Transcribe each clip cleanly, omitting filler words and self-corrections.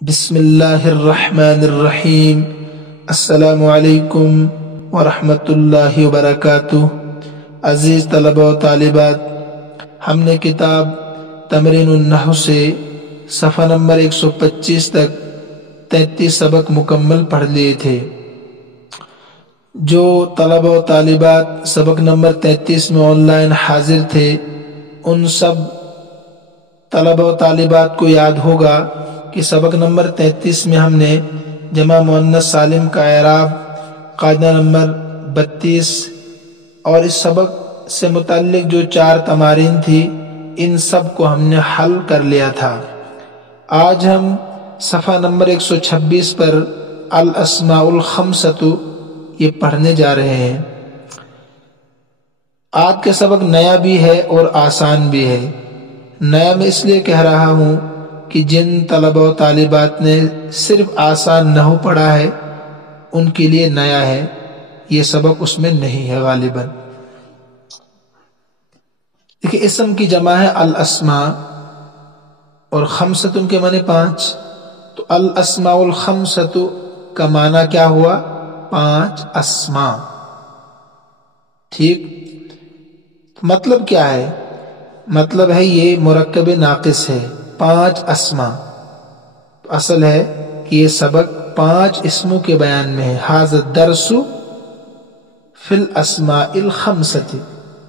بسم اللہ الرحمن الرحیم۔ السلام علیکم ورحمۃ اللہ وبرکاتہ۔ عزیز طلبہ و طالبات، ہم نے کتاب تمرین النحو سے صفحہ نمبر 125 تک 33 سبق مکمل پڑھ لیے تھے۔ جو طلبہ و طالبات سبق نمبر 33 میں آن لائن حاضر تھے، ان سب طلبہ و طالبات کو یاد ہوگا کہ سبق نمبر 33 میں ہم نے جمع مؤنث سالم کا اعراب، قاعدہ نمبر 32 اور اس سبق سے متعلق جو 4 تمارین تھی، ان سب کو ہم نے حل کر لیا تھا۔ آج ہم صفحہ نمبر 126 پر الاسماء الخمسۃ یہ پڑھنے جا رہے ہیں۔ آج کا سبق نیا بھی ہے اور آسان بھی ہے۔ نیا میں اس لیے کہہ رہا ہوں کہ جن طلبہ و طالبات نے صرف آسان نحو پڑھا ہے، ان کے لیے نیا ہے، یہ سبق اس میں نہیں ہے غالباً۔ دیکھیں، اسم کی جمع ہے الاسماء اور خمسۃ ان کے معنی 5، تو الاسماء الخمسۃ کا معنی کیا ہوا؟ 5 اسماء۔ ٹھیک، مطلب کیا ہے؟ مطلب ہے یہ مرکب ناقص ہے، 5 اسماء۔ اصل ہے کہ یہ سبق 5 اسموں کے بیان میں ہے۔ ھذا الدرس فی الاسماء الخمسۃ،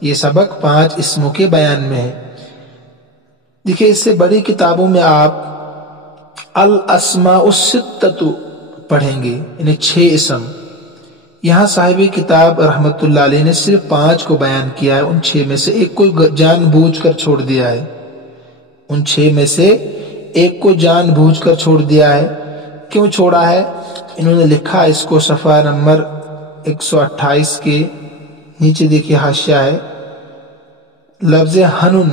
یہ سبق 5 اسموں کے بیان میں ہے۔ دیکھیں، اس سے بڑی کتابوں میں آپ الاسماء الستۃ پڑھیں گے، یعنی 6 اسم۔ یہاں صاحب کتاب رحمت اللہ علیہ نے صرف 5 کو بیان کیا ہے، ان 6 میں سے ایک کو جان بوجھ کر چھوڑ دیا ہے۔ ان 6 میں سے ایک کو جان بوجھ کر چھوڑ دیا ہے۔ کیوں چھوڑا ہے؟ انہوں نے لکھا اس کو صفحہ نمبر 128 کے نیچے دیکھیے حاشیہ ہے، لفظ حنن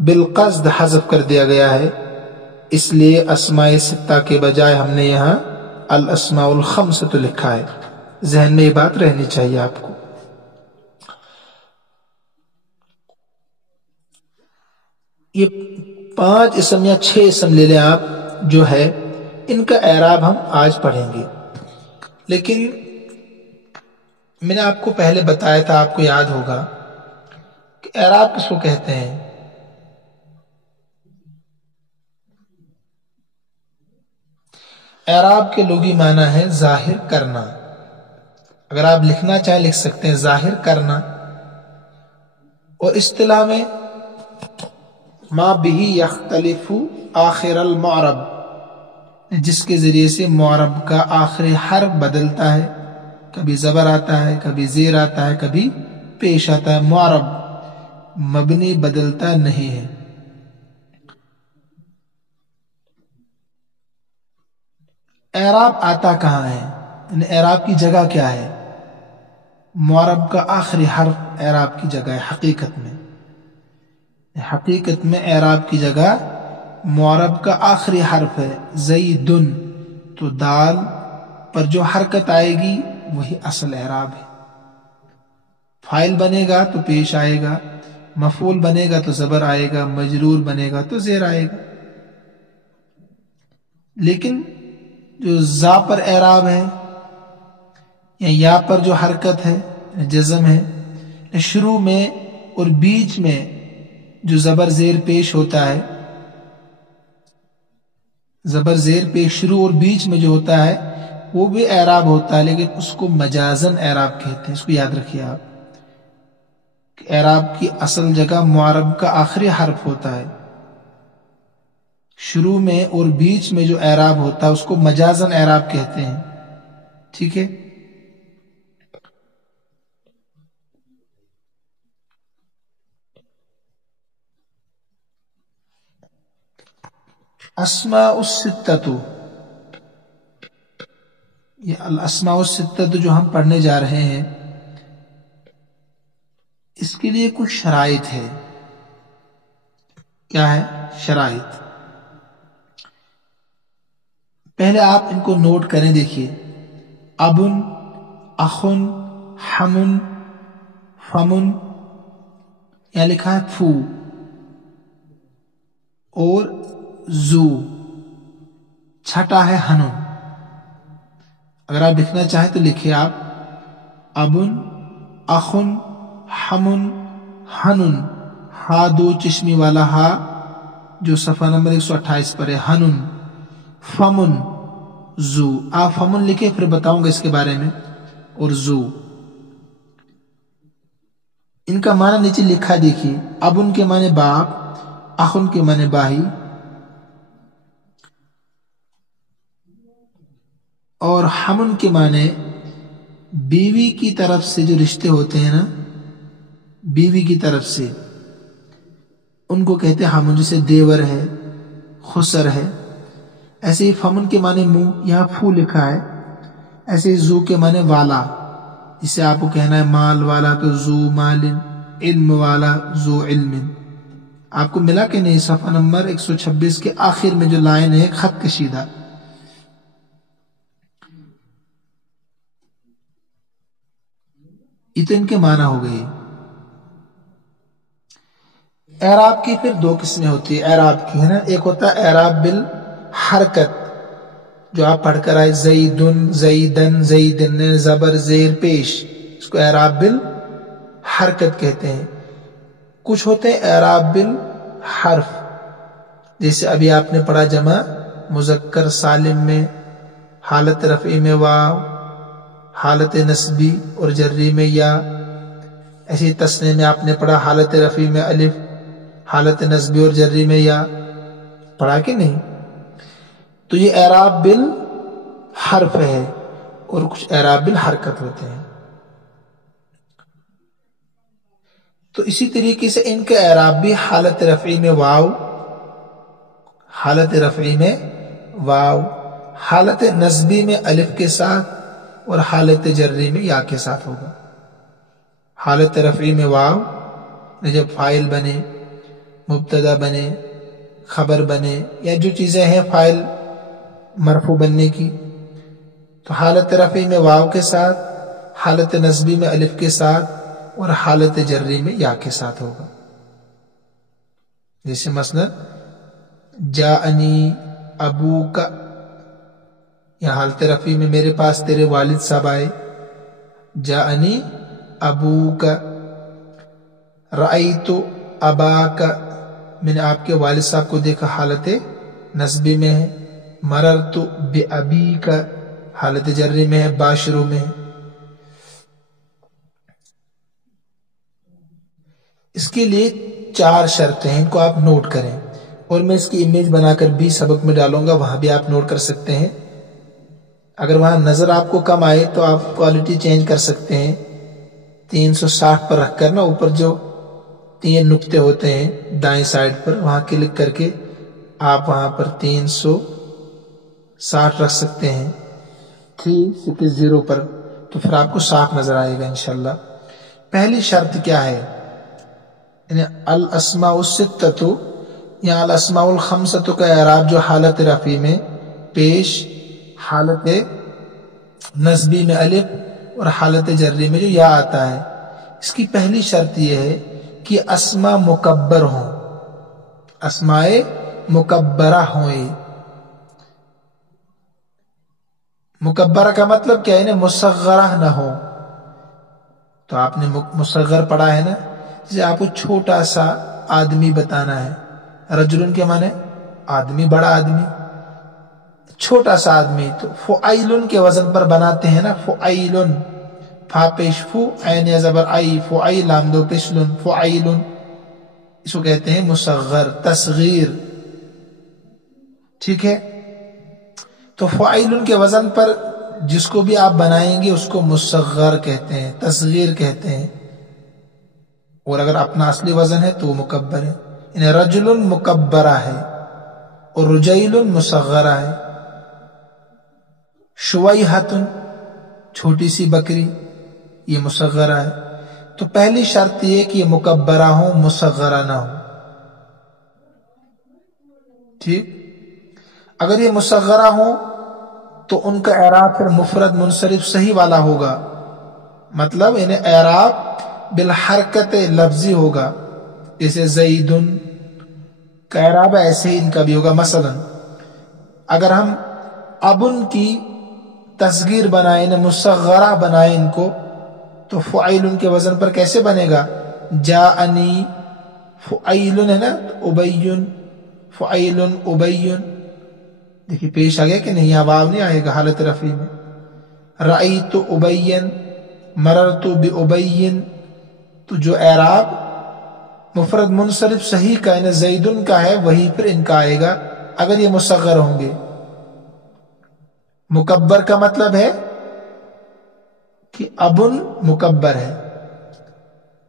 بالقصد حذف کر دیا گیا ہے، اس لیے اسماء ستہ کے بجائے ہم نے یہاں الاسماء الخمسۃ لکھا ہے۔ ذہن میں یہ بات رہنی چاہیے آپ کو۔ یہ 5 اسم یا 6 اسم لے لیں آپ، جو ہے ان کا اعراب ہم آج پڑھیں گے۔ لیکن میں نے آپ کو پہلے بتایا تھا، آپ کو یاد ہوگا کہ اعراب کس کو کہتے ہیں؟ اعراب کے لغوی معنی ہے ظاہر کرنا۔ اگر آپ لکھنا چاہیں لکھ سکتے ہیں ظاہر کرنا، اور اصطلاح میں ما به یختلف آخر المعرب، جس کے ذریعے سے معرب کا آخری حرف بدلتا ہے، کبھی زبر آتا ہے، کبھی زیر آتا ہے، کبھی پیش آتا ہے۔ معرب مبنی بدلتا نہیں ہے۔ اعراب آتا کہاں ہے؟ یعنی اعراب کی جگہ کیا ہے؟ معرب کا آخری حرف اعراب کی جگہ ہے حقیقت میں۔ حقیقت میں اعراب کی جگہ معرب کا آخری حرف ہے۔ زیدن، تو دال پر جو حرکت آئے گی وہی اصل اعراب ہے۔ فاعل بنے گا تو پیش آئے گا، مفعول بنے گا تو زبر آئے گا، مجرور بنے گا تو زیر آئے گا۔ لیکن جو زا پر اعراب ہے یا پر جو حرکت ہے، جزم ہے، شروع میں اور بیچ میں جو زبر زیر پیش ہوتا ہے، زبر زیر پیش شروع اور بیچ میں جو ہوتا ہے وہ بھی اعراب ہوتا ہے، لیکن اس کو مجازن اعراب کہتے ہیں۔ اس کو یاد رکھیے آپ کہ اعراب کی اصل جگہ معرب کا آخری حرف ہوتا ہے، شروع میں اور بیچ میں جو اعراب ہوتا ہے اس کو مجازن اعراب کہتے ہیں۔ ٹھیک ہے، اسماء الستۃ، یہ الاسماء الستۃ جو ہم پڑھنے جا رہے ہیں، اس کے لیے کچھ شرائط ہے۔ کیا ہے شرائط؟ پہلے آپ ان کو نوٹ کریں، دیکھیے، ابن، اخن، حمن، فمن، یہاں لکھا ہے فو، اور زو، छठा है हनुन। अगर आप लिखना चाहें तो लिखिए आप अबुन, अखुन, हमुन, हनुन। हा दो चिश्मी वाला हा जो सफा नंबर 128 पर है, हनुन। फमुन, जू। आप फमुन लिखे, फिर बताऊंगा इसके बारे में। और जू, इनका माना नीचे लिखा देखिए। अबुन के माने बाप, अखुन के माने भाई, और हमुन के माने बीवी की तरफ से जो रिश्ते होते हैं ना, बीवी की तरफ से, उनको कहते हैं हमुन। जैसे देवर है, खुसर है। ऐसे ही फमुन के माने मुंह, यहाँ फू लिखा है। ऐसे ही जू के माने वाला, जिसे आपको कहना है माल वाला तो जू मालिन, इल्म वाला जू इल्मिन। आपको मिला कि नहीं? सफा नंबर 126 के आखिर में जो लाइन है खत कशीदा। ये तो इनके माना हो गए। एराब की फिर दो किस्में होती है एराब की, है ना। एक होता है एराब बिल हरकत, जो आप पढ़कर आए, ज़ईदुन, ज़ईदन, ज़ईदन, ज़बर ज़ेर पेश, इसको एराब बिल हरकत कहते हैं। कुछ होते हैं एराब बिल हर्फ, जैसे अभी आपने पढ़ा जमा मुज़क्कर सालिम में हालत रफ़ी में वाव, हालत नस्बी और जर्री में या। ऐसे तस्ने में आपने पढ़ा हालत रफ़ी में अलिफ, हालत नस्बी और जर्री में या। पढ़ा कि नहीं? तो ये एराब बिल हर्फ है, और कुछ एराब बिल हरकत होते हैं। तो इसी तरीके से इनके एराब भी हालत रफ़ी में वाव, हालत रफ़ी में वाव, हालत नस्बी में अलिफ के साथ, और हालत जर्री में या के साथ होगा। हालत रफ़ी में वाव जब फाइल बने, मुब्तदा बने, खबर बने, या जो चीजें हैं फाइल मरफू बनने की, तो हालत रफ़ी में वाव के साथ, हालत नस्बी में अलिफ के साथ, और हालत जर्री में या के साथ होगा। जैसे मसलन जाअनी अबू का, या हालत रफ़ी में मेरे पास तेरे वालिद साहब आए। जाअनी अबू का, रअयतु अबा का, मैंने आपके वालिद साहब को देखा, हालत नस्बी में है। मररतु बिअबी का, हालत जर्री में है, बाशरू में है। इसके लिए 4 शर्तें हैं, इनको आप नोट करें, और मैं इसकी इमेज बनाकर भी सबक में डालूंगा, वहां भी आप नोट कर सकते हैं। अगर वहां नजर आपको कम आए तो आप क्वालिटी चेंज कर सकते हैं। 360 पर रखकर ना, ऊपर जो 3 नुक्ते होते हैं दाएं साइड पर, वहां क्लिक करके आप वहां पर 360 रख सकते हैं, 360 पर, तो फिर आपको साफ नजर आएगा इंशाल्लाह। पहली शर्त क्या है? अल अस्माउ सित्ततु या अल अस्माउल खम्सतु का एराब जो हालत रफ़ी में पेश, हालत नस्बी में अलिफ और हालत जर्री में जो या आता है, इसकी पहली शर्त यह है कि अस्मा मुकब्बर हो, अस्माए मुकब्बरा होए। मुकब्बरा का मतलब क्या है? ना मुसग्गरा ना हो। तो आपने मुसग्गर पढ़ा है ना, जैसे आपको छोटा सा आदमी बताना है, रजुलन के माने आदमी, बड़ा आदमी, छोटा सा आदमी, तो फुआइलुन के वजन पर बनाते हैं ना, फुआइलुन, फा पेश फू, ऐन या ज़बर आई, फुआइल लाम दो पेश लुन, फुआइलुन, इसको कहते हैं मुसग्गर, तस्गीर। ठीक है? तो फुआइलुन के वजन पर जिसको भी आप बनाएंगे उसको मुसग्गर कहते हैं, तस्गीर कहते हैं। और अगर अपना असली वजन है तो वो मुकब्बर है। इन्हें रजुलुन मुकब्बरा है और रुजैलुन मुसग्गरा है। शुवैहतुन छोटी सी बकरी, ये मुसग्गरा है। तो पहली शर्त ये कि ये मुकब्बरा हो, मुसग्गरा ना हो। ठीक? अगर ये मुसग्गरा हो तो उनका एराब फिर मुफरद मुनसरिफ सही वाला होगा, मतलब इन्हें एराब बिल हरकत लफ्जी होगा। जैसे ज़ईदुन का एराब ऐसे ही इनका भी होगा। मसलन अगर हम अबुन की तस्गीर बनाए न मुसग्गरा बनाए इनको, तो फुआइलुन के वजन पर कैसे बनेगा? जाअनी फुआइलुन है ना, तो उबैयुन, फुआइलुन उबैयुन। देखिए पेश आ गया कि नहीं? यहाँ वाव नहीं आएगा हालत रफी में। रअयतु उबैयन, मररतु बिउबैयिन। तो जो एराब मुफरद मुनसरिफ सही का है, ज़ैदुन का है, वही फिर इनका आएगा अगर ये मुसग्गर होंगे। मुकब्बर का मतलब है कि अबुन मुकब्बर है,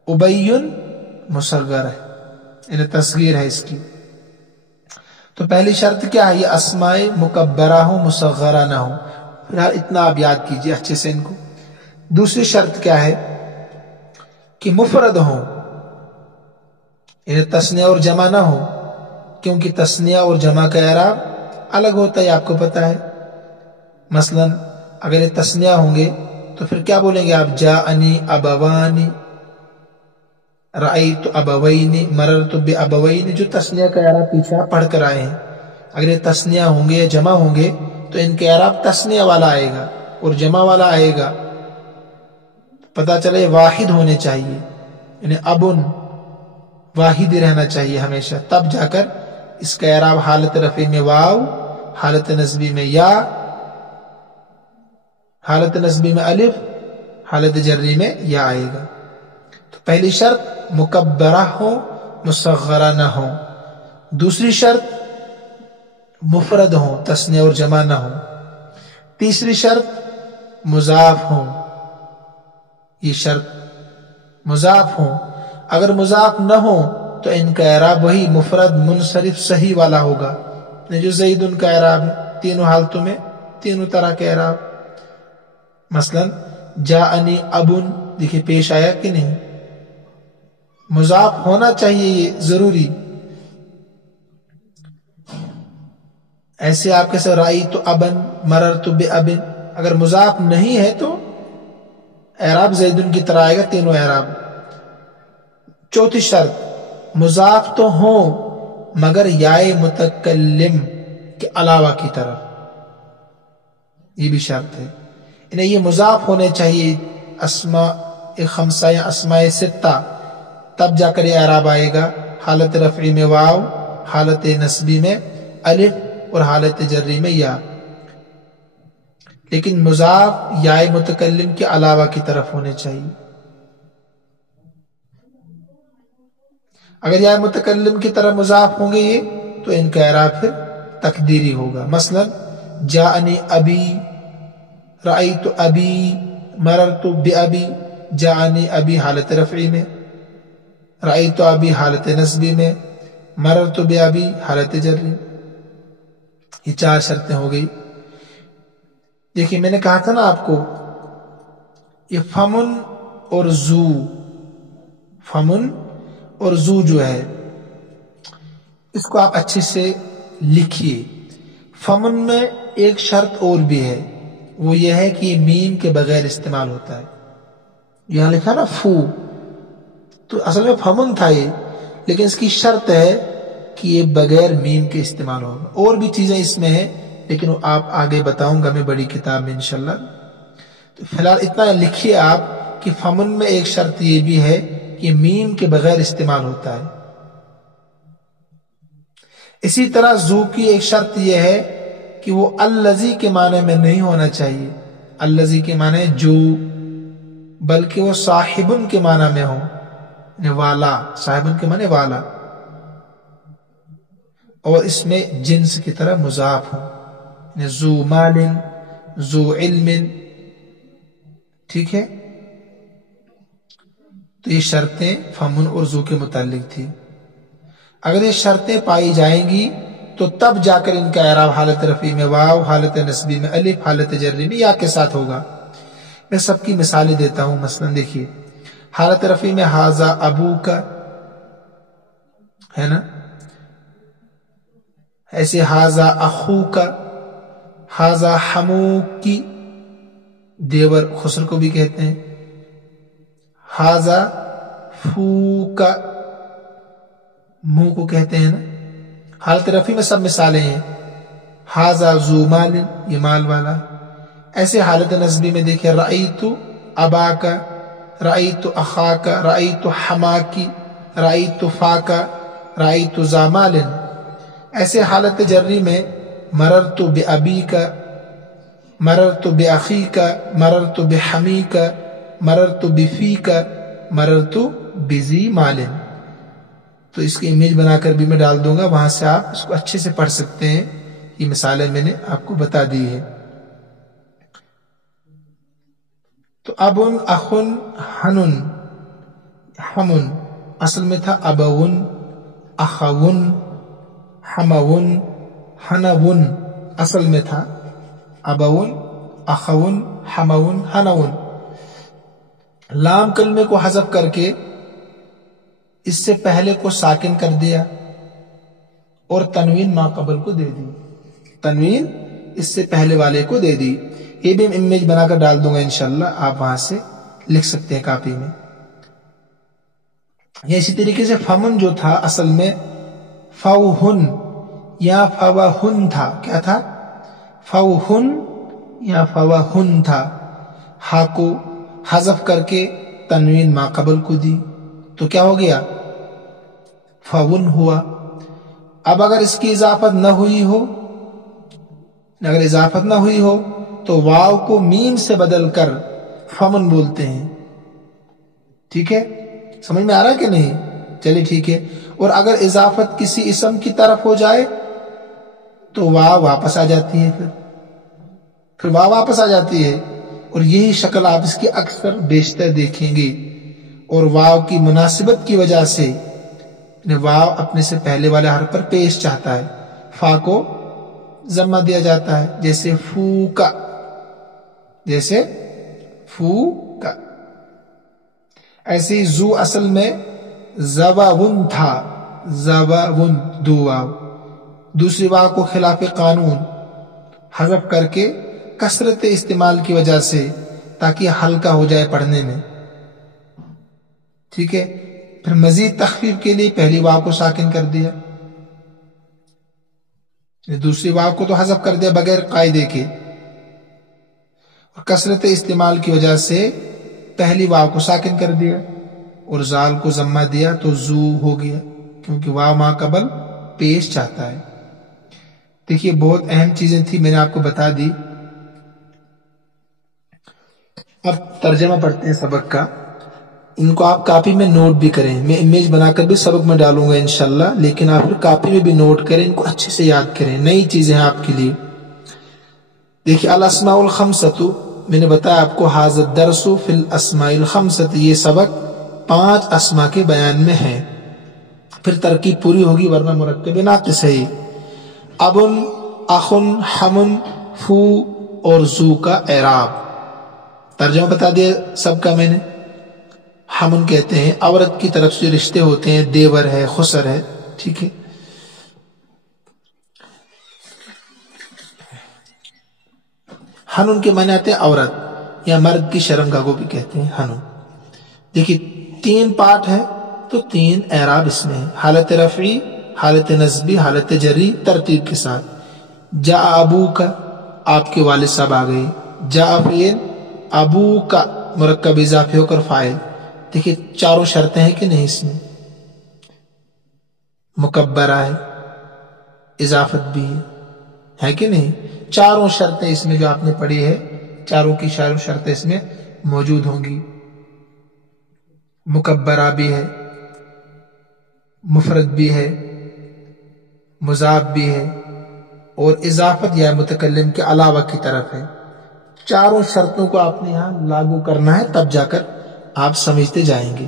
उबैयुन मुसग्गर है, इन्हें तस्गीर है इसकी। तो पहली शर्त क्या है? ये अस्माए मुकब्बरा हो, मुसग्गरा ना हो। फिलहाल इतना आप याद कीजिए अच्छे से इनको। दूसरी शर्त क्या है? कि मुफरद हो, इन्हें तस्निया और जमा ना हो, क्योंकि तस्निया और जमा का एराब अलग होता है, आपको पता है। मसलन अगर ये तस्निया होंगे तो फिर क्या बोलेंगे आप? जाअनी अबवानी, रअयतु अबवैनी, मररतु बिअबवैनी। जो तस्निया का एराब पीछे आप पढ़ कर आए हैं, अगर ये तस्निया होंगे या जमा होंगे तो इनके एराब तस्निया वाला आएगा और जमा वाला आएगा। पता चले वाहिद होने चाहिए, इन्हें अबुन वाहिद ही रहना चाहिए हमेशा, तब जाकर इसका एराब हालत रफी में वाव, हालत नस्बी में या, हालत नस्बी में अलिफ, हालत जर्री में या आएगा। तो पहली शर्त मुकब्बरा हो, मुसग्गरा ना हो। दूसरी शर्त मुफरद हो, तस्निया और जमा ना हो। तीसरी शर्त मुजाफ हो, ये शर्त मुजाफ हो। अगर मुजाफ न हो तो इनका एराब वही मुफरद मुनसरिफ सही वाला होगा, जो ज़ैदुन का एराब है। तीनों हालतों में तीनों तरह के एराब। मसलन जाअनी अबुन, देखिए पेश आया कि नहीं? मुजाफ होना चाहिए, ये जरूरी। ऐसे आप कैसे? रअयतु अबन, मररतु बिअबिन। अगर मुजाफ नहीं है तो एराब ज़ैदुन की तरह आएगा, तीनों एराब। चौथी शर्त मुजाफ तो हो मगर याए मुतकल्लिम के अलावा की तरफ, ये भी शर्त है। इन्हें ये मुजाफ होने चाहिए अस्मा खमसा या अस्माए सित्ता, तब जाकर ये एराब आएगा। हालत रफ़ी में वाव, हालत नस्बी में अलिफ और हालत जर्री में या। लेकिन मुजाफ याए मुतकल्लिम के अलावा की तरफ होने चाहिए। अगर याए मुतकल्लिम की तरफ मुजाफ होंगे ये, तो इनका एराब फिर तकदीरी होगा। मसलन जाअनी अबी, रअयतु अबी, मररतु बिअबी। जाअनी अबी हालत रफ़ी में, रअयतु अबी हालत नस्बी में, मररतु बिअबी हालत जर्री। ये चार शर्तें हो गई। देखिए मैंने कहा था ना आपको, ये फमुन और जू, फमुन और जू जो है, इसको आप अच्छे से लिखिए। फमुन में एक शर्त और भी है, वो ये है कि मीम के बगैर इस्तेमाल होता है। यहां लिखा ना फू, तो असल में फमुन था ये, लेकिन इसकी शर्त है कि ये बगैर मीम के इस्तेमाल होगा। और भी चीजें इसमें हैं, लेकिन वो आप आगे बताऊंगा मैं बड़ी किताब में इंशाल्लाह। तो फिलहाल इतना लिखिए आप कि फमुन में एक शर्त ये भी है कि मीम के बगैर इस्तेमाल होता है। इसी तरह जू की एक शर्त यह है कि वो अल्लजी के माने में नहीं होना चाहिए। अल्लजी के माने जो, बल्कि वो साहिबुन के माना में हो, वाला। साहिबुन के माने वाला, और इसमें जिन्स की तरह मुजाफ हो, जू मालिन, जू इल्मिन। ठीक है, तो ये शर्तें फमुन और जू के मुतालिक थी। अगर ये शर्तें पाई जाएंगी तो तब जाकर इनका एराब हालत रफ़ी में वाव, हालत नस्बी में अलिफ, हालत जर्री में या के साथ होगा। मैं सबकी मिसालें देता हूं। मसलन देखिए, हालत रफ़ी में हाजा अबू का है ना, ऐसे हाजा अखू का, हाजा हमू की, देवर खुसर को भी कहते हैं। हाजा फू का, मुंह को कहते हैं ना। हालत रफ़ी में सब मिसालें हैं। हाजा जू माल, ये माल वाला। ऐसे हालत नस्बी में देखिए रअयतु अबाका, रअयतु अखाका, रअयतु हमाकी, रअयतु फाका, रअयतु जामालिन। ऐसे हालत जर्री में मररतु बिअबीका, मररतु बिअखीका, मररतु बिहमीका, मररतु बिफीका, मररतु बिजी मालिन। तो इसकी इमेज बनाकर भी मैं डाल दूंगा, वहां से आप इसको अच्छे से पढ़ सकते हैं। ये मिसालें मैंने आपको बता दी है। तो अबुन, अखुन, हनुन, हमुन असल में था अबउन, अखउन, हमउन, हनउन, असल में था अबउन, अखउन, हमउन, हनउन। लाम कलमे को हज़फ करके इससे पहले को साकिन कर दिया और तनवीन माक़बल को दे दी, तनवीन इससे पहले वाले को दे दी। ये भी इमेज बनाकर डाल दूंगा इंशाल्लाह, आप वहां से लिख सकते हैं कॉपी में। या इसी तरीके से फमन जो था असल में फौहुन या फवाहुन था। क्या था? फौहुन या फवाहुन था। हा को हज़फ करके तनवीन माक़बल को दी तो क्या हो गया? फवुन हुआ। अब अगर इसकी इजाफत न हुई हो, अगर इजाफत न हुई हो तो वाव को मीम से बदलकर फमन बोलते हैं। ठीक है, समझ में आ रहा है कि नहीं? चलिए ठीक है। और अगर इजाफत किसी इसम की तरफ हो जाए तो वाव वापस आ जाती है, फिर वाव वापस आ जाती है। और यही शक्ल आप इसकी अक्सर बेशतर देखेंगे। और वाव की मुनासिबत की वजह से वाव अपने से पहले वाले हर्फ पर पेश चाहता है, फा को जम्मा दिया जाता है, जैसे फूका, जैसे फूका। ऐसे ही जू असल में ज़वाउन था, ज़वाउन दो वाव। दूसरी वाव को खिलाफ कानून हज़फ करके कसरत इस्तेमाल की वजह से, ताकि हल्का हो जाए पढ़ने में। ठीक है, फिर मजीद तखफीफ के लिए पहली वाव को साकिन कर दिया, दूसरी वाव को तो हज़फ कर दिया बगैर कायदे के। और कसरत इस्तेमाल की वजह से पहली वाव को साकिन कर दिया और जाल को जम्मा दिया तो जू हो गया, क्योंकि वाव माक़बल पेश चाहता है। देखिए बहुत अहम चीजें थी, मैंने आपको बता दी। अब तर्जमा पढ़ते हैं सबक का। इनको आप कॉपी में नोट भी करें, मैं इमेज बनाकर भी सबक में डालूंगा इंशाल्लाह, लेकिन आप फिर कॉपी में भी नोट करें, इनको अच्छे से याद करें, नई चीजें हैं आपके लिए। देखिए अल अस्माउल खम्सतु, मैंने बताया आपको हाज़ा दरसु फिल अस्माइल खम्सत, ये सबक 5 अस्मा के बयान में है। फिर तरकीब पूरी होगी, वरना मुरक्कब नाक़िस है। अबुन, अखुन, हमुन, फू और जू का एराब तर्जुमा बता दिया सबका मैंने। हमुन कहते हैं औरत की तरफ से रिश्ते होते हैं, देवर है, खुसर है। ठीक है, हनुन के माने आते हैं औरत या मर्द की शर्मगाह को भी कहते हैं हनुन। देखिए 3 पार्ट है तो 3 एराब इसमें है, हालत रफ़ी, हालत नस्बी, हालत जरी, तरतीब के साथ। जा अबू का, आपके वालिद साहब आ गए। जा फ़ेल, अबू का मुरक्कब इजाफे होकर फाइल। देखिए 4 शर्तें हैं कि नहीं इसमें? मुकब्बरा है, इजाफत भी है कि नहीं? 4 शर्तें इसमें जो आपने पढ़ी है, चारों की 4 शर्तें इसमें मौजूद होंगी। मुकब्बरा भी है, मुफरद भी है, मुजाफ भी है और इजाफत या मुतकल्लिम के अलावा की तरफ है। 4 शर्तों को आपने यहां लागू करना है, तब जाकर आप समझते जाएंगे।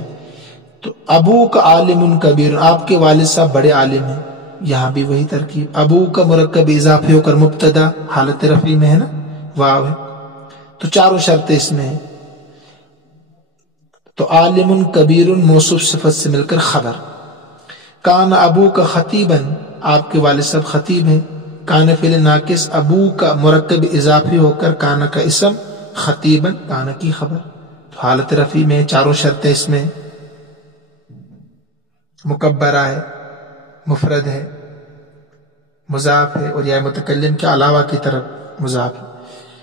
तो अबू का आलिमुन कबीर, आपके वालिद साहब बड़े आलिम हैं, यहां भी वही तरकीब। अबू का मुरक्कब इजाफे होकर मुब्तदा हालत रफी में है ना, वाव है, तो 4 शर्तें इसमें है। तो आलिमुन कबीरुन मौसूफ सिफत से मिलकर खबर। कान अबू का खतीबन, आपके वालिद साहब खतीब हैं। कान फिल नाकिस, अबू का मुरक्कब इजाफी होकर काना का इसम, खतीबन काना की खबर। तो हालत रफी में 4 शर्तें इसमें, मुकब्बरा है, मुफरद है, مضاف ہے اور یا متکلم کے علاوہ کی طرف مضاف ہے۔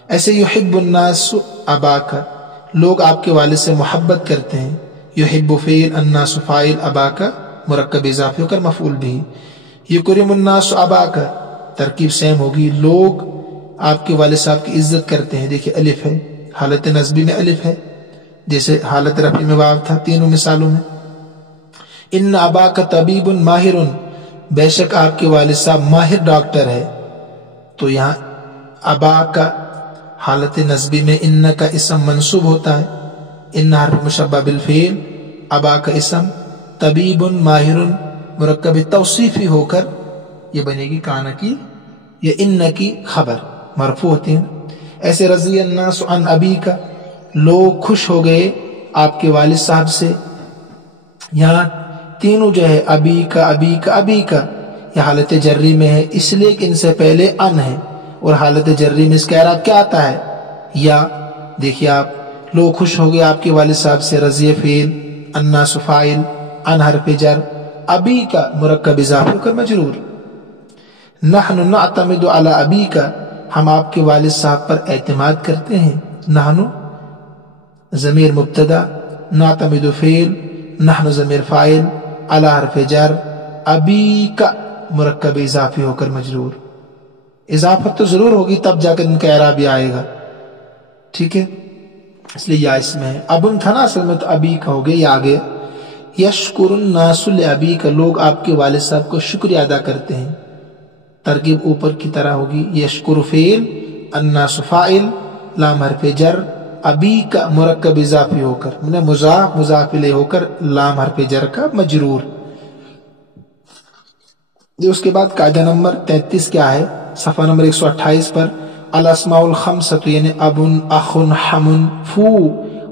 ایسے یحب الناس اباک، لوگ آپ کے والد سے محبت کرتے ہیں۔ یحب فعل، الناس فاعل، اباک مرکب اضافی ہو کر مفعول بھی۔ یکرم الناس اباک، ترکیب سیم ہوگی، لوگ آپ کے والد صاحب کی عزت کرتے ہیں۔ دیکھیں الف ہے، حالت نصبی میں الف ہے، جیسے حالت رفعی میں واو تھا تینوں مثالوں میں۔ ان اباک طبیب ماہر، بے شک آپ کے والد صاحب ماہر ڈاکٹر ہے۔ تو یہاں اباک حالت نصبی میں ان کا اسم منصوب ہوتا ہے، ان حرف مشبہ بالفعل، اباک اسم، طبیب ماہر مرکب توصیفی ہو کر یہ بنے گی کانا کی یا ان کی خبر، مرفوع ہوتی ہیں۔ ایسے رضی الناس عن ابیک، لوگ خوش ہو گئے آپ کے والد صاحب سے۔ یہاں تینوں جو ہے ابی کا ابی کا ابی کا، یہ حالت جری میں ہے اس لیے کہ ان سے پہلے ان ہے، اور حالت جری میں اس کا اعراب کیا آتا ہے؟ یا دیکھیے آپ، لوگ خوش ہو گئے آپ کے والد صاحب سے، رضی فعل، الناس فاعل، ان حرف جر، ابی کا مرکب اضافی ہو کر مجرور۔ نحن نعتمد علی ابیک، ہم آپ کے والد صاحب پر اعتماد کرتے ہیں۔ نحن ضمیر مبتدا، نعتمد فعل، نحن ضمیر فاعل، علی حرف جر، ابیک مرکب اضافی ہو کر مجرور۔ اضافت تو ضرور ہوگی تب جا کر ان کا اعراب آئے گا، ٹھیک ہے، اس لیے یا اس میں ہے۔ ابن تھا نا اصل میں، تو ابی کا ہو گیا یا آگے۔ یشکر الناس لابیک، لوگ آپ کے والد صاحب کو شکریہ ادا کرتے ہیں، ترکیب اوپر کی طرح ہوگی، یشکر فعل، الناس فاعل، لام حرف جر، ابی کا مرکب اضافی ہو کر مضاف مضاف الیہ ہو کر لام حرف جر کا مجرور۔ اس کے بعد قاعدہ نمبر 33 کیا ہے؟ صفحہ نمبر 128 پر، الاسماء الخمسۃ یعنی ابن، اخ، حم، فو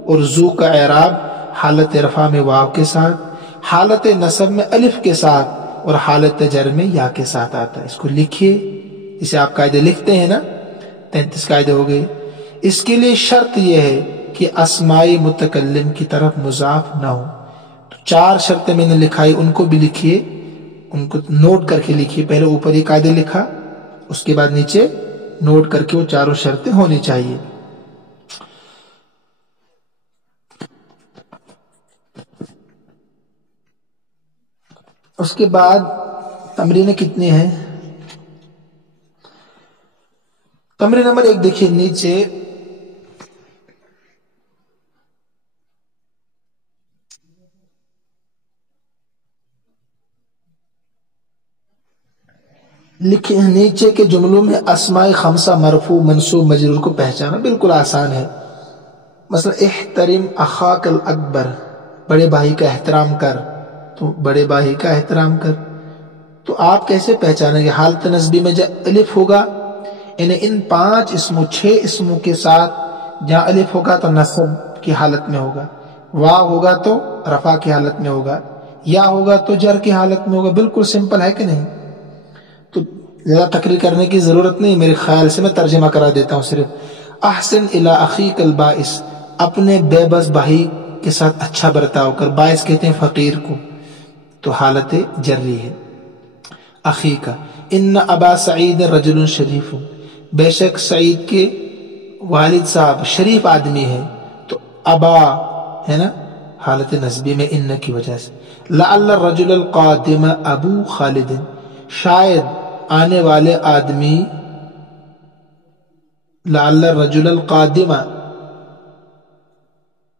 اور زو کا اعراب حالت رفع میں واو کے ساتھ، حالت نصب میں الف کے ساتھ، اور حالت جر میں یا کے ساتھ آتا ہے۔ اس کو لکھیے، اسے آپ قاعدے لکھتے ہیں نا، 33 قاعدے ہو گئے۔ اس کے لیے شرط یہ ہے کہ اسماء متکلم کی طرف مضاف نہ ہو۔ تو 4 شرطیں میں نے لکھائی، ان کو بھی لکھیے، ان کو نوٹ کر کے لکھیے۔ پہلے اوپر یہ قاعدے لکھا، اس کے بعد نیچے نوٹ کر کے وہ 4 شرطیں ہونی چاہیے۔ اس کے بعد تمرینیں کتنی ہیں؟ تمرین نمبر 1 دیکھیے نیچے، لکھے نیچے کے جملوں میں اسماء خمسہ مرفوع منصوب مجرور کو پہچانا بالکل آسان ہے۔ مثلا احترم اخاک الاکبر، بڑے بھائی کا احترام کر، تو بڑے بھائی کا احترام کر، تو آپ کیسے پہچانیں گے؟ حالت نصبی میں جب الف ہوگا، یعنی ان 5 اسموں 6 اسموں کے ساتھ جہاں الف ہوگا تو نصب کی حالت میں ہوگا، واو ہوگا تو رفع کی حالت میں ہوگا، یا ہوگا تو جر کی حالت میں ہوگا۔ بالکل سمپل ہے کہ نہیں؟ تو زیادہ تقریر کرنے کی ضرورت نہیں، میرے خیال سے میں ترجمہ کرا دیتا ہوں صرف۔ احسن الی اخیک البائس، اپنے بے بس بھائی کے ساتھ اچھا برتاؤ کر، باعث کہتے ہیں فقیر کو، تو حالت جری ہے اخی کا۔ ان ابا سعید رجل شریف، بے شک سعید کے والد صاحب شریف آدمی ہے، تو ابا ہے نا حالت نصبی میں ان کی وجہ سے۔ لعل الرجل القادم ابو خالد، شاید آنے والے آدمی، لعل الرجل القادم،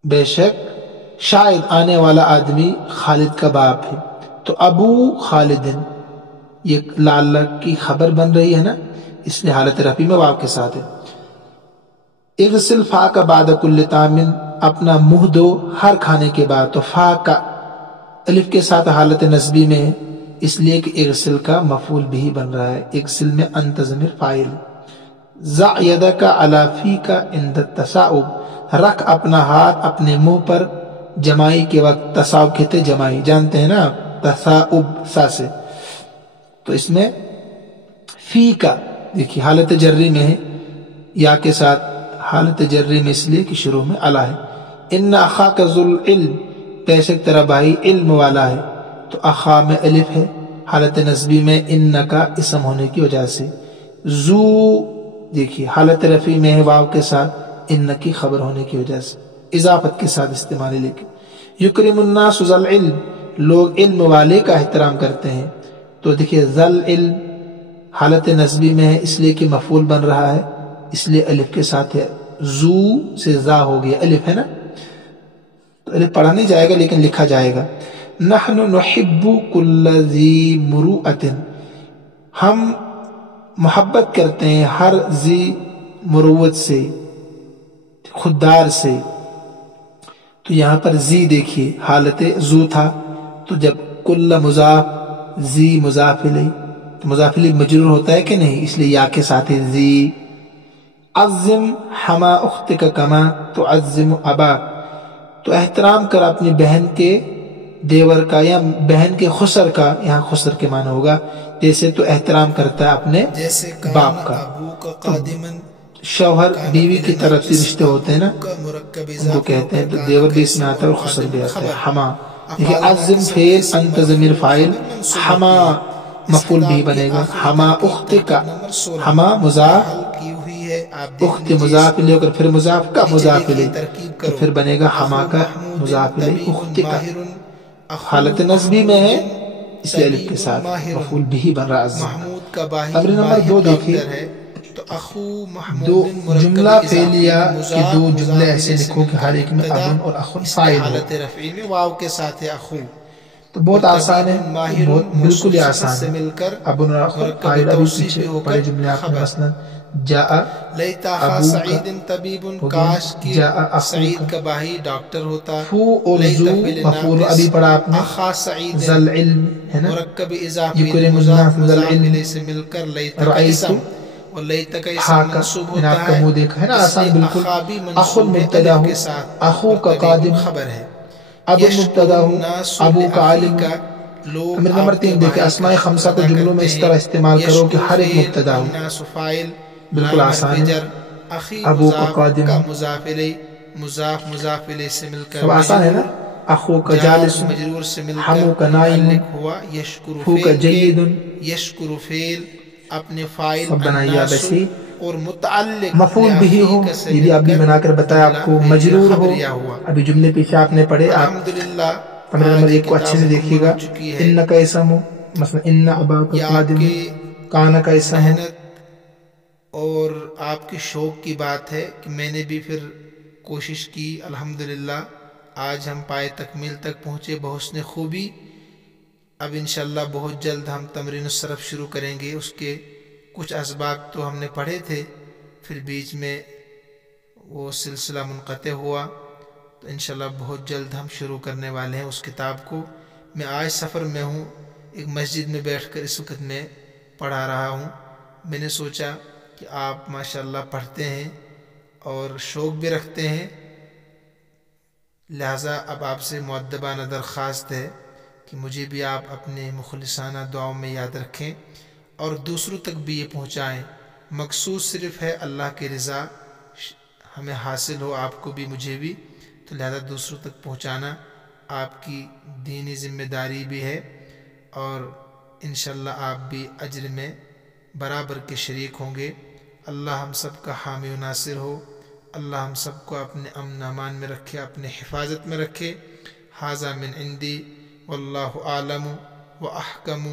بے شک شاید آنے والا آدمی خالد کا باپ ہے، تو ابو خالد یہ لعل کی خبر بن رہی ہے نا، اس لیے حالت رفع میں واو کے ساتھ ہے۔ اغسل فاک بعد کل طعام، اپنا منہ دو ہر کھانے کے بعد، تو فا کا الف کے ساتھ حالت نصبی میں ہے، اس لیے کہ اغسل کا مفعول بھی بن رہا ہے، اغسل میں انت ضمیر فاعل۔ ضع یدک علی فیک عند التصاؤب، رکھ اپنا ہاتھ اپنے منہ پر جمائی کے وقت، تصاؤب کہتے جمائی، جانتے ہیں نا آپ، تصاؤب سا سے، تو اس میں فی کا دیکھیے حالت جری میں ہے یا کے ساتھ، حالت جری میں اس لیے کہ شروع میں علی ہے۔ ان اخاک ذو العلم، بے شک تیرا بھائی علم والا ہے، تو اخا میں الف ہے، حالت نصبی میں ان کا اسم ہونے کی وجہ سے، زو دیکھیے حالت رفعی میں ہے واو کے ساتھ ان کی خبر ہونے کی وجہ سے، اضافت کے ساتھ استعمال ہے۔ لیکن یکرم الناس ذا العلم، لوگ علم والے کا احترام کرتے ہیں، تو دیکھیے ذا العلم حالت نصبی میں ہے اس لیے کہ مفعول بن رہا ہے، اس لیے الف کے ساتھ ہے، زو سے ذا ہو گیا، الف ہے نا، تو الف پڑھا نہیں جائے گا لیکن لکھا جائے گا۔ نحن نحب کل ذی مروءۃ، ہم محبت کرتے ہیں ہر ذی مروت سے، خوددار سے۔ تو یہاں پر ذی دیکھیے حالت زو تھا، تو جب کل مضاف ذی مضاف الیہ، تو مضاف الیہ مجرور ہوتا ہے کہ نہیں، اس لیے یا کے ساتھ ہے ذی۔ عظم حما اختک کما تعظم اباک، تو احترام کر اپنی بہن کے دیور کا یا بہن کے خسر کا، یہاں خسر کے معنی ہوگا جیسے تو احترام کرتا ہے اپنے باپ کا۔ شوہر بیوی کی طرف سے رشتے ہوتے ہیں نا، ان کو کہتے ہیں، تو دیور بھی اس میں آتا ہے اور خسر بھی آتا ہے۔ حما دیکھیے عظم فعل، انت ضمیر فاعل، حما مفعول بھی بنے گا، حما اخت کا، حما مضاف، اخت مضاف الیہ اور پھر مضاف کا مضاف الیہ، تو پھر بنے گا حما کا مضاف الیہ اخت کا۔ حالت نصبی میں ہے اس لیے الف کے ساتھ مفعول بھی بن رہا عظم۔ تمرین نمبر 2 دیکھیے، دو جملہ فعلیہ کے دو جملے ایسے لکھو کہ ہر ایک میں ابن اور اخن فاعل ہو۔ تو بہت آسان ہے، بہت بالکل ہی آسان ہے۔ ابن اور اخن فاعل، ابھی پیچھے پڑے جملے آپ نے، مثلا جاء ابوک، جاء اخوک، فو اور زو مفعول ابھی پڑھا آپ نے، ذا العلم ہے نا، یکرم الناس ذا العلم، رأیت ہا کا میں آپ کا منہ دیکھا ہے نا، آسان بالکل۔ اخن مبتدا ہو، اخو کا قادم، اب مبتدا ہو، ابو کا عالم۔ تمرین نمبر 3 دیکھیں، اسماء خمسہ کو جملوں میں اس طرح استعمال کرو کہ ہر ایک مبتدا ہو، بالکل آسان ہے۔ ابو کا قادم، سب آسان ہے نا، اخو کا جالس، ہمو کا نائم، ہو کا جید، اپنے فائل سب بنائیے آپ ایسے، اور متعلق مفعول بھی ہو، یہ بھی ابھی بنا کر بتایا آپ کو، مجرور ہو، ابھی جملے پیچھے آپ نے پڑھے۔ آپ الحمدللہ تمرین نمبر 1 کو اچھے سے دیکھیے گا، ان کا اسم ہو، مثلا ان ابا کا قادم، کان کا اسم ہو۔ اور آپ کے شوق کی بات ہے کہ میں نے بھی پھر کوشش کی، الحمدللہ آج ہم پائے تکمیل تک پہنچے بحسن خوبی۔ اب انشاءاللہ بہت جلد ہم تمرین الصرف شروع کریں گے۔ اس کے کچھ اسباق تو ہم نے پڑھے تھے، پھر بیچ میں وہ سلسلہ منقطع ہوا، تو انشاءاللہ بہت جلد ہم شروع کرنے والے ہیں اس کتاب کو۔ میں آج سفر میں ہوں، ایک مسجد میں بیٹھ کر اس وقت میں پڑھا رہا ہوں۔ میں نے سوچا کہ آپ ماشاءاللہ پڑھتے ہیں اور شوق بھی رکھتے ہیں، لہٰذا اب آپ سے مؤدبانہ درخواست ہے کہ مجھے بھی آپ اپنے مخلصانہ دعاؤں میں یاد رکھیں اور دوسروں تک بھی یہ پہنچائیں۔ مقصود صرف ہے اللہ کی رضا ہمیں حاصل ہو، آپ کو بھی مجھے بھی، تو لہذا دوسروں تک پہنچانا آپ کی دینی ذمہ داری بھی ہے، اور انشاءاللہ آپ بھی اجر میں برابر کے شریک ہوں گے۔ اللہ ہم سب کا حامی و ناصر ہو، اللہ ہم سب کو اپنے امن امان میں رکھے، اپنے حفاظت میں رکھے۔ ھذا من عندی واللہ اعلم واحکم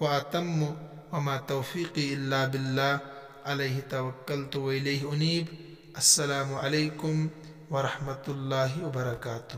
واتم وما توفیقی الا باللہ علیہ توکلت والیہ انیب۔ السلام علیکم ورحمۃ اللہ وبرکاتہ۔